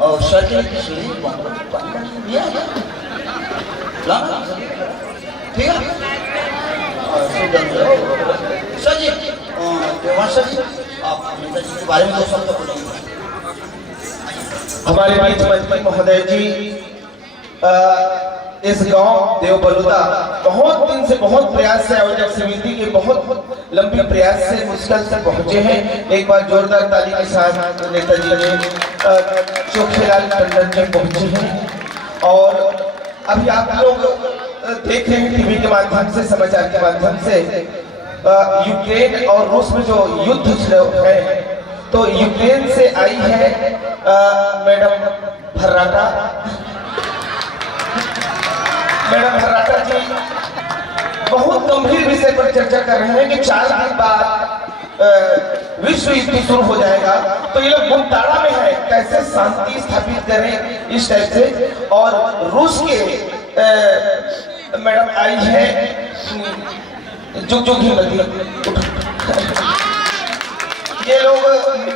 और सर की सुनी ठीक है सर जी देवान सर जी आप नेताजी के बारे में दो शब्द बोलेंगे। हमारे बीच मंत्री महोदय जी इस गांव देवबलुदा बहुत दिन से बहुत प्रयास से आयोजक समिति के बहुत लंबी प्रयास से मुश्किल से पहुंचे हैं। एक बार जोरदार ताली के साथ नेताजी ने चोखेलाल टंडन जी पहुंचे हैं। और अभी आप लोग देख रहे हैं टीवी के माध्यम से, समाचार के माध्यम से, यूक्रेन और रूस में जो युद्ध है, तो यूक्रेन से आई है मैडम भर्राटा जी बहुत गंभीर विषय पर चर्चा कर रहे हैं कि 4 दिन बाद विश्व युद्ध शुरू हो जाएगा, तो ये लोग गुमताड़ा में है, कैसे शांति स्थापित करें इस टाइप से। और रूस के मैडम आई है ये लोग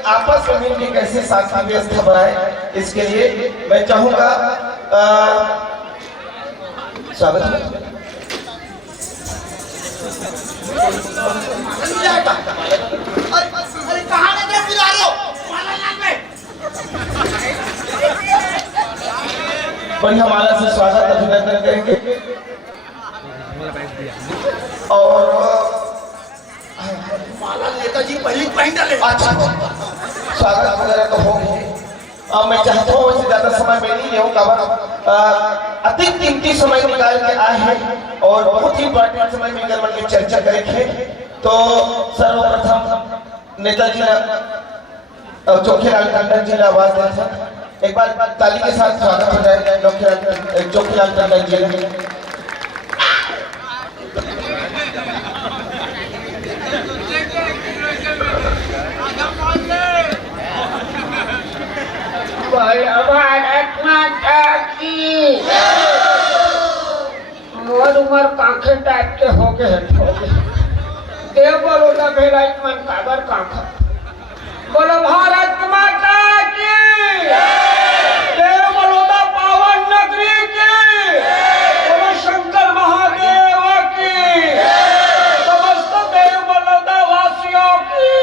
आपस में मिलकर कैसे शांति व्यवस्था बनाए, इसके लिए मैं चाहूंगा स्वागत है। बढ़िया माला से स्वागत अभिनंदन करेंगे। और माला नेताजी पहले पहन डाले। अच्छा स्वागत वगैरह तो हो गए। मैं चाहता हूँ वैसे ज्यादा समय में नहीं लेऊंगा, अधिक कीमती समय निकाल के आए हैं और बहुत ही इंपॉर्टेंट समय मिलकर मन की चर्चा करेंगे। तो सर्वप्रथम नेताजी चोखेलाल टंडन जी ने आवाज दिया था, एक बार ताली के साथ स्वागत हो जाए चोखेलाल टंडन जी ने। उमर कांखे टाइप के हो गए देवबलुदा भेलाइटमन काबर कांखा बोलो भारत माता की, देवबलुदा पावन नगरी की, बोलो शंकर महादेव की, समस्त देवबलुदा वासियों की।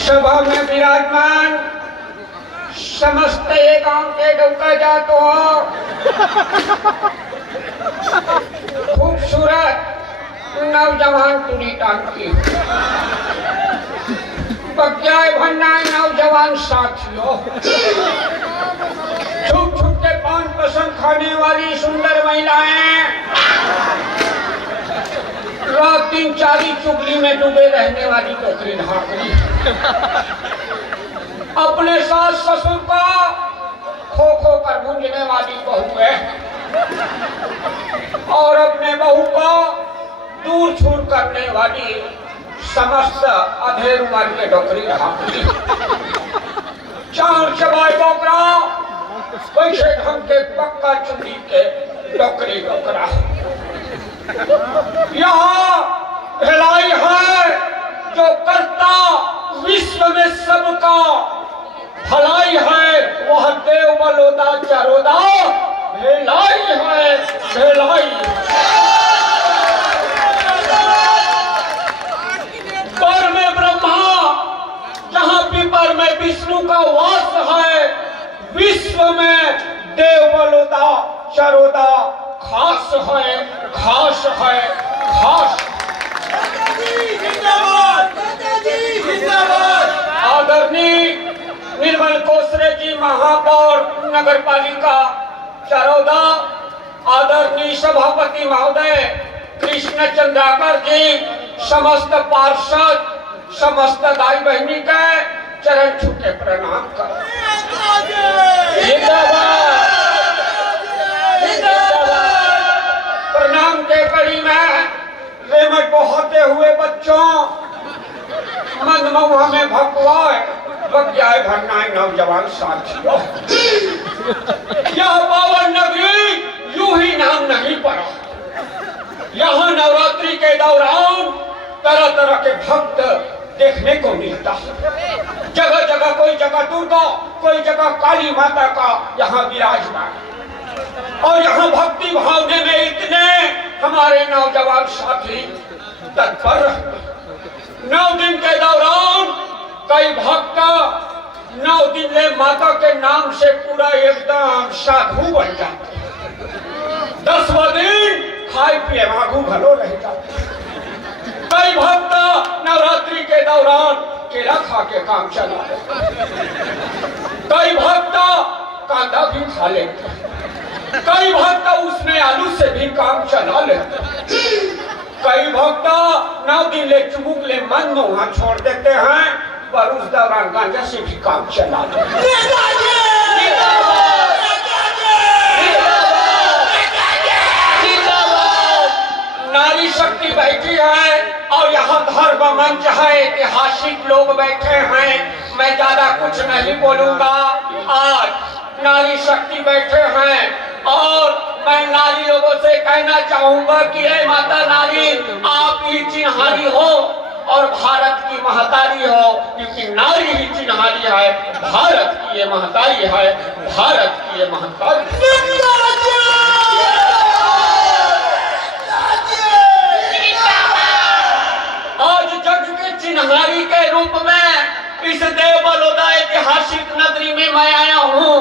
सभा में विराजमान समस्त ये गांव के डुका जातो खूबसूरत नौजवान टूरी टांकी बग्याय भन्नाय नौजवान साथियों, छुप छुप के पान पसंद खाने वाली सुंदर महिलाएं, रात दिन चारी चुगली में डूबे रहने वाली टोकरी ढाकरी, अपने सास ससुर का खो खो कर भूंजने वाली बहू है और अपने बहू को दूर छूट करने वाली समस्त अधेर उम्र के डोकरी ढाकरी, चार चबाई बोकरा वैसे ढंग के पक्का चुंडी के डोकरी डोकरा। यहाँ भलाई है जो करता विश्व में सबका भलाई है, वह देवबलुदा चरोदा भेलाई है भेलाई। पर में ब्रह्मा जहाँ पीपर में विष्णु का वास है, विश्व में देवबलुदा चरोदा खास है खास है खास। आदरणीय निर्मल कोसरे महापौर नगर पालिका चरौदा आदरणीय सभापति महोदय कृष्ण चंद्राकर जी, समस्त पार्षद, समस्त दाई बहनी के चरण छू के प्रणाम कर। प्रणाम के कड़ी में रेमट बहाते हुए बच्चों, मनमोह में भगवाए बग्याए भरनाए नौजवान साथियों, यह पावन नगरी यूं ही नाम नहीं पड़ा। यहाँ नवरात्रि के दौरान तरह तरह के भक्त देखने को मिलता है। जगह जगह, कोई जगह दुर्गा, कोई जगह काली माता का यहाँ विराजमान, और यहाँ भक्ति भावने में इतने हमारे नौजवान साथी तत्पर रहते। 9 दिन के दौरान कई भक्त 9 दिन ले माता के नाम से पूरा एकदम साधु बन जाते। 10वां दिन खाए पिए मागू भलो रह जाते। कई भक्त नवरात्रि के दौरान केला खा के काम चला लेते। कई भक्त कांदा भी खा लेते। कई भक्त उसमें आलू से भी काम चला लेते। कई भक्त 9 दिन ले चुमुक ले मन मुहा छोड़ देते हैं, पर उस दौरान गांजा से भी काम चला लेते। नारी शक्ति बैठी है और यहाँ धर्म मंच है, ऐतिहासिक लोग बैठे हैं। मैं ज्यादा कुछ नहीं बोलूंगा। आज नारी शक्ति बैठे हैं और मैं नारी लोगों से कहना चाहूंगा कि हे माता नारी, आप ही चिन्हारी हो और भारत की महतारी हो, क्योंकि नारी ही चिन्हारी है। भारत की ये महतारी है, भारत की ये महतारी। आज जग के चिन्हारी के रूप में इस देव बलौदा ऐतिहासिक नगरी में मैं आया हूँ।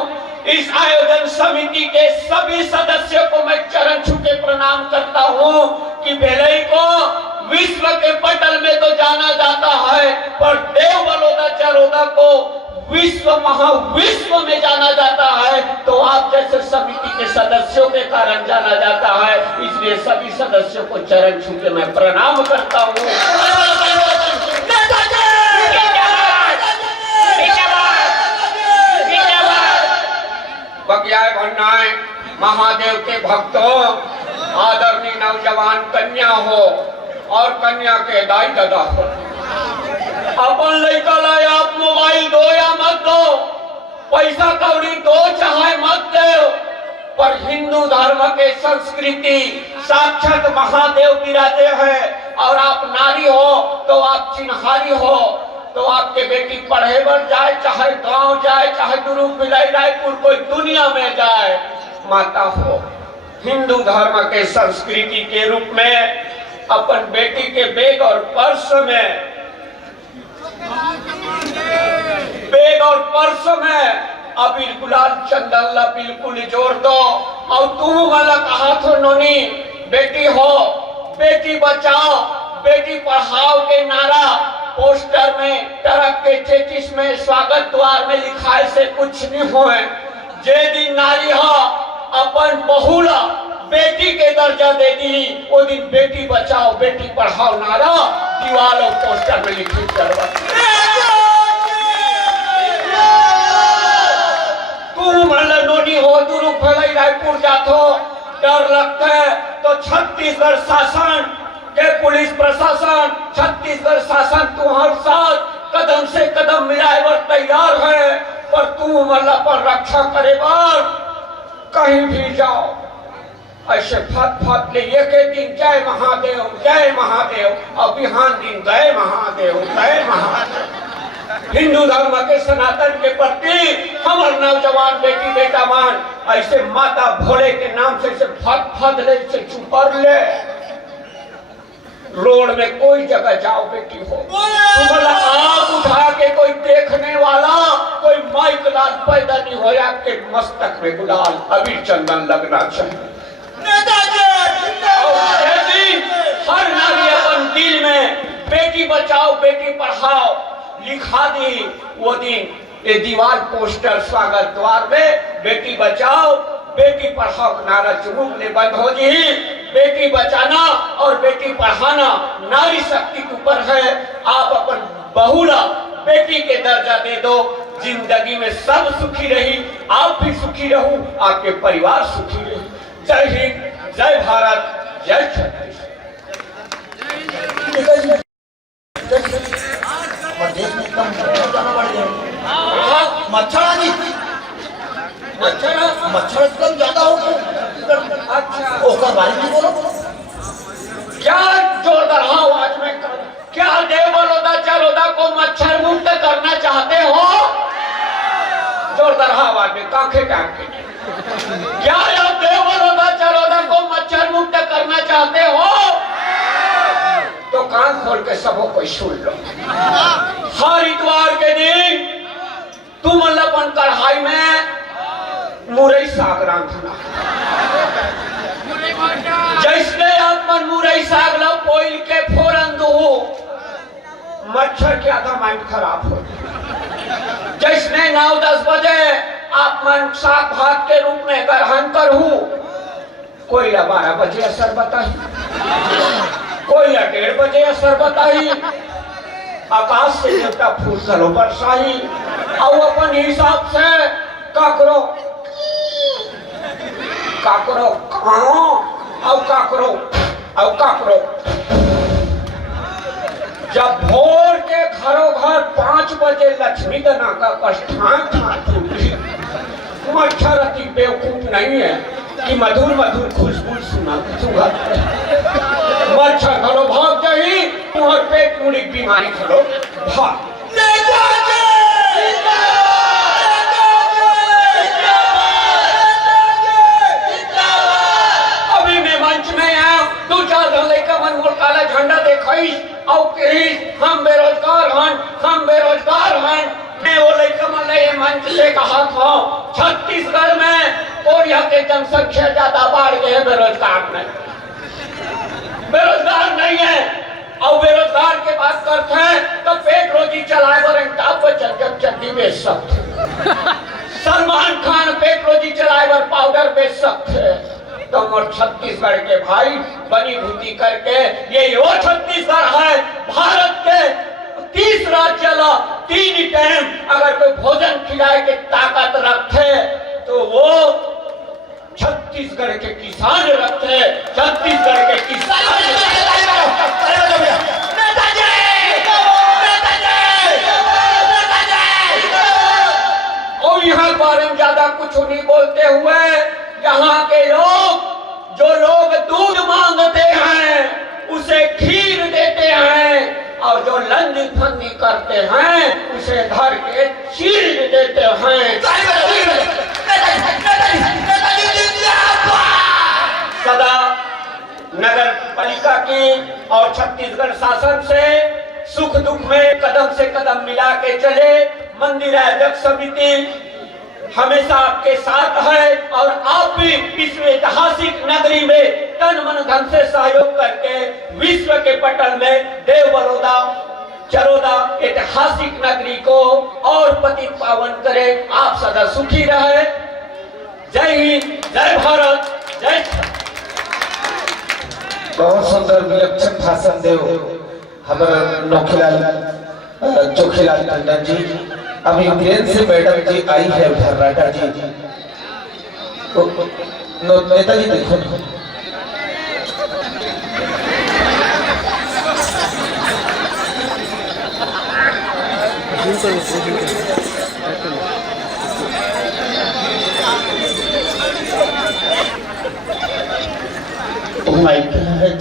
इस आयोजन समिति के सभी सदस्यों को मैं चरण छू के प्रणाम करता हूँ कि भिलाई को विश्व के पटल में तो जाना जाता है, पर देव बलौदा चरौदा को विश्व महाविश्व में जाना जाता है। तो आप जैसे समिति के सदस्यों के कारण जाना जाता है, इसलिए सभी सदस्यों को चरण छू के मैं प्रणाम करता हूँ। बग्याए भरनाए महादेव के भक्तों, आदरणीय नौजवान कन्या हो और कन्या के दाई दादा हो, अपन लड़का लाए आप मोबाइल दो या मत दो, पैसा कौड़ी दो चाहे मत दो, पर हिंदू धर्म के संस्कृति साक्षात महादेव विराजे हैं। और आप नारी हो तो आप चिन्हारी हो, तो आपके बेटी पढ़े बन जाए, चाहे गांव जाए, चाहे दुरुप भिलाई रायपुर, कोई दुनिया में जाए, माता हो। हिंदू धर्म के संस्कृति के रूप में अपन बेटी के बैग और पर्स में अबीर गुलाल चंदन ला बिल्कुल जोड़ दो। और तुम वाला कहा तो नोनी, बेटी हो, बेटी बचाओ, बेटी पढ़ाओ के नारा पोस्टर में, ट्रक के चेचिस में, स्वागत द्वार में लिखाए से कुछ नहीं होए। जे दिन नारी हो अपन बहुला बेटी के दर्जा दे दी, वो दिन बेटी बचाओ बेटी पढ़ाओ नारा दीवार और पोस्टर में लिखित करवा। तुम नोनी हो, दुरु फैलाई रायपुर जातो, डर लगता है तो छत्तीसगढ़ शासन के पुलिस प्रशासन, छत्तीसगढ़ शासन तुम्हारे साथ कदम से कदम मिलाए बर तैयार है। पर तुम अल्लाह पर रक्षा करे बार कहीं भी जाओ, ऐसे फट फट ले एक दिन जय महादेव जय महादेव, और बिहान दिन जय महादेव जय महादेव। हिंदू धर्म के सनातन के प्रति हमारे नौजवान बेटी बेटा मान ऐसे माता भोले के नाम से फट फट ले से छुपर ले। रोड में कोई जगह जाओ बेटी हो, तुम्हारा आग उठा के कोई देखने वाला, कोई माइक लाल पैदा नहीं होया के मस्तक में गुलाल अबीर चंदन लगना चाहिए। हर नारी अपन दिल में बेटी बचाओ बेटी पढ़ाओ लिखा दी, वो दिन ये दीवार पोस्टर स्वागत द्वार में बेटी बचाओ बेटी पढ़ाओ नारा चुमुकने बंद हो जी। बेटी बचाना और बेटी पढ़ाना नारी शक्ति के ऊपर है। आप अपन बहुला बेटी के दर्जा दे दो, जिंदगी में सब सुखी रही, आप भी सुखी रहो, आपके परिवार सुखी रहे। जय हिंद, जय भारत, जय छत्तीसगढ़। देश में एकदम जाना बढ़ गया। मच्छर आदि मच्छर एकदम ज्यादा हो गए। अच्छा ओकर बारे में बोलो। क्या जोरदार आवाज में क्या देव बड़ौदा चरौदा को मच्छर मुक्त करना चाहते हो? जोरदार आवाज में काखे काखे क्या आप देव बड़ौदा चरौदा को मच्छर मुक्त करना चाहते हो? तो कान खोल के सबको कोई सुन लो। हर इतवार के दिन तुम अपन कढ़ाई में मुरई साग रांधना। जैसे अपन मुरई साग लो पोइल के फोरन दो, मच्छर के आधा माइंड खराब हो। जैसे 9-10 बजे आप मन साग भात के रूप में ग्रहण करूं, कोई 12 बजे असर बताई, कोई 1:30 बजे असर बताई। आकाश से देवता फूल करो बरसाई और अपन हिसाब से काकरो काकरो जब भोर के घरों घर 5 बजे लक्ष्मी गणा का कष्टान टूटी। मच्छर अति बेवकूफ नहीं है कि मधुर मधुर खुशबू सुना मच्छर घरो भाग जाही और पेट मुड़ी बीमारी घरो भाग। अभी मैं मंच में आया 2-4 धंधे का मन मोर काला झंडा देखी और कही हम बेरोजगार हैं। मैं वो लड़का मन ये मंच से कहा था छत्तीसगढ़ में कोरिया के जनसंख्या ज्यादा बढ़ गए, बेरोजगार नहीं है। और बेरोजगार के बात करते हैं तो पेट रोजी चलाए बर चड्डी बेच सकते। सलमान खान पेट रोजी चलाए बर पाउडर बेच सकते। तो और छत्तीसगढ़ के भाई बनी भूति करके ये वो छत्तीसगढ़ है भारत के 30 राज्य ला 3 टाइम अगर कोई भोजन खिलाए के ताकत रखे तो वो छत्तीसगढ़ के किसान रखे। छत्तीसगढ़ के किसान और यहाँ बारे में ज्यादा कुछ नहीं बोलते हुए यहाँ के लोग जो लोग दूध मांगते हैं उसे खीर देते हैं और जो लंदी फंदी करते हैं उसे धर के चीर देते हैं। सदा नगर पालिका की और छत्तीसगढ़ शासन से सुख दुख में कदम से कदम मिला के चले। मंदिर अध्यक्ष समिति हमेशा आपके साथ है और आप भी इस ऐतिहासिक नगरी में तन मन धन से सहयोग करके विश्व के पटल में देव बड़ौदा चरौदा ऐतिहासिक नगरी को और पतित पावन करे। आप सदा सुखी रहे। जय हिंद, जय भारत, जय। बहुत सुंदर विलक्षण भाषण देव हमारे नौखीलाल चोखीलाल टंडन जी। अभी यूक्रेन से मैडम जी आई है धर्राटा जी। नेताजी देखो Oh my God.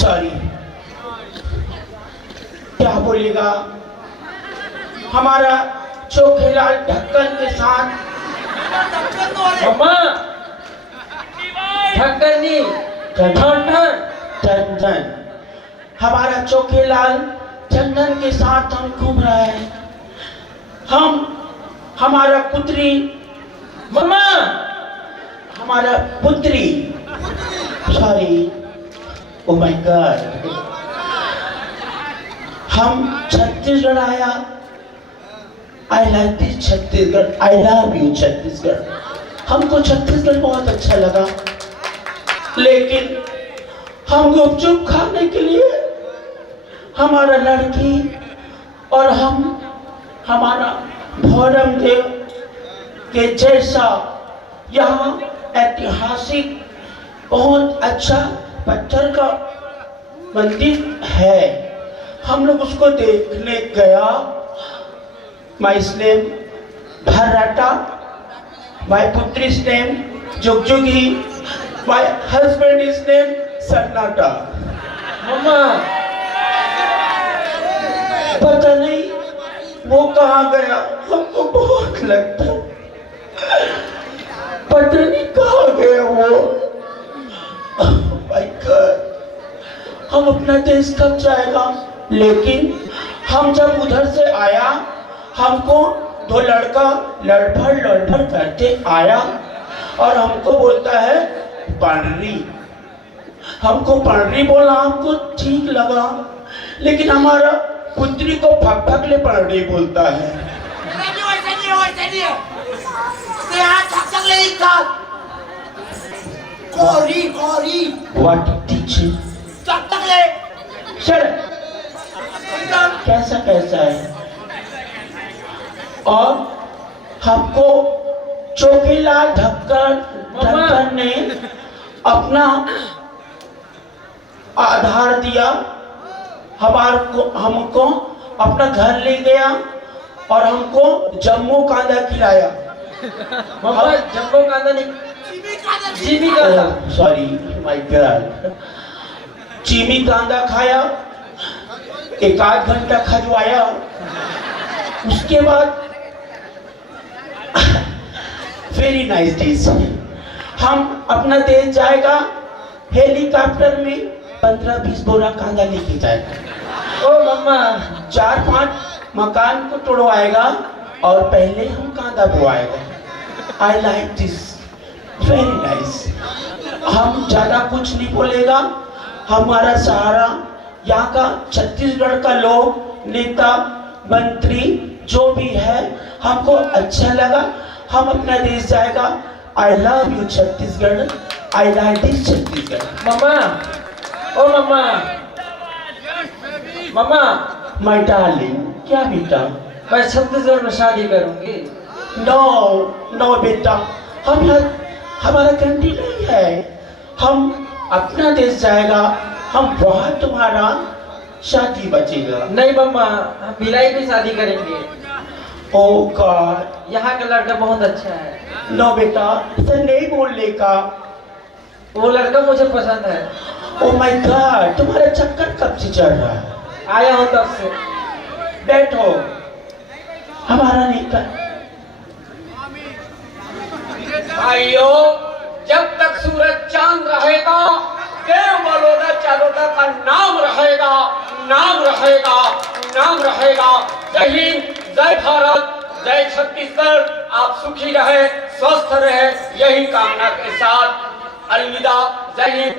Sorry. क्या बोलेगा हमारा चोखेलाल ढक्कन के साथ। मम्मा ढक्कनी टंडन हमारा चोखेलाल चंदन के साथ हम घूम रहा है। हम हमारा पुत्री मम्मा हमारा पुत्री सॉरी ओ माय गॉड हम छत्तीसगढ़ आया आई like this Chhattisgarh, I love you Chhattisgarh. हमको छत्तीसगढ़ बहुत अच्छा लगा, लेकिन हम गुपचुप खाने के लिए हमारा लड़की और हम हमारा भौरम देव के जैसा यहाँ ऐतिहासिक बहुत अच्छा पत्थर का मंदिर है, हम लोग उसको देखने गया। माई नेम भर्राटा, माई पुत्री name Jugjugi, my husband is name Sannata. मम्मा पता नहीं वो कहाँ गया, हमको बहुत लगता है पता नहीं कहाँ गया वो। माय गॉड, हम अपना देश कब जाएगा? लेकिन हम जब उधर से आया, हमको दो लड़का लड़फड़ करते आया और हमको बोलता है पांडरी। हमको पांडरी बोला, हमको ठीक लगा, लेकिन हमारा पुत्री को फक ले पांडरी बोलता है। What teaching? कैसा है? और हमको चौकीदार ढक्कन ने अपना आधार दिया, हमको अपना घर ले गया और हमको जम्मू कांदा खिलाया। मम्मा जम्बो कांदा नहीं, चीनी कांदा। सॉरी माय गॉड, चीनी कांदा खाया, एक आध घंटा खजवाया, उसके बाद वेरी नाइस डिश। हम अपना देश जाएगा, हेलीकॉप्टर में 15-20 बोरा कांदा लेके जाएगा। ओ मम्मा 4-5 मकान को तोड़वाएगा और पहले हम कांदा बोआएगा। I like this, very nice. हम ज्यादा कुछ नहीं बोलेगा, हमारा सहारा यहाँ का छत्तीसगढ़ का लोग, नेता मंत्री जो भी है, हमको अच्छा लगा। हम अपना देश जाएगा। I love you Chhattisgarh, I like this Chhattisgarh. Mamma, oh mamma, mamma my darling, क्या बेटा? मैं छत्तीसगढ़ में शादी करूंगी। नो बेटा, हमारा कंट्री नहीं है, हम अपना देश जाएगा, हम वहाँ तुम्हारा शादी बचेगा। नहीं मम्मा, हम भिलाई में शादी करेंगे। ओ गॉड, यहाँ का लड़का बहुत अच्छा है। नो बेटा, ऐसा नहीं बोलने का। वो लड़का मुझे पसंद है। ओ माय गॉड, तुम्हारा चक्कर कब से चल रहा है? आया हूँ तब से। बैठो, हमारा नेता। भाइयों, जब तक सूरज चांद रहेगा, देव बलौदा चारोदा का नाम रहेगा, नाम रहेगा, नाम रहेगा। जय हिंद, जय भारत, जय छत्तीसगढ़। आप सुखी रहे, स्वस्थ रहे, यही कामना के साथ अलविदा। जय हिंद।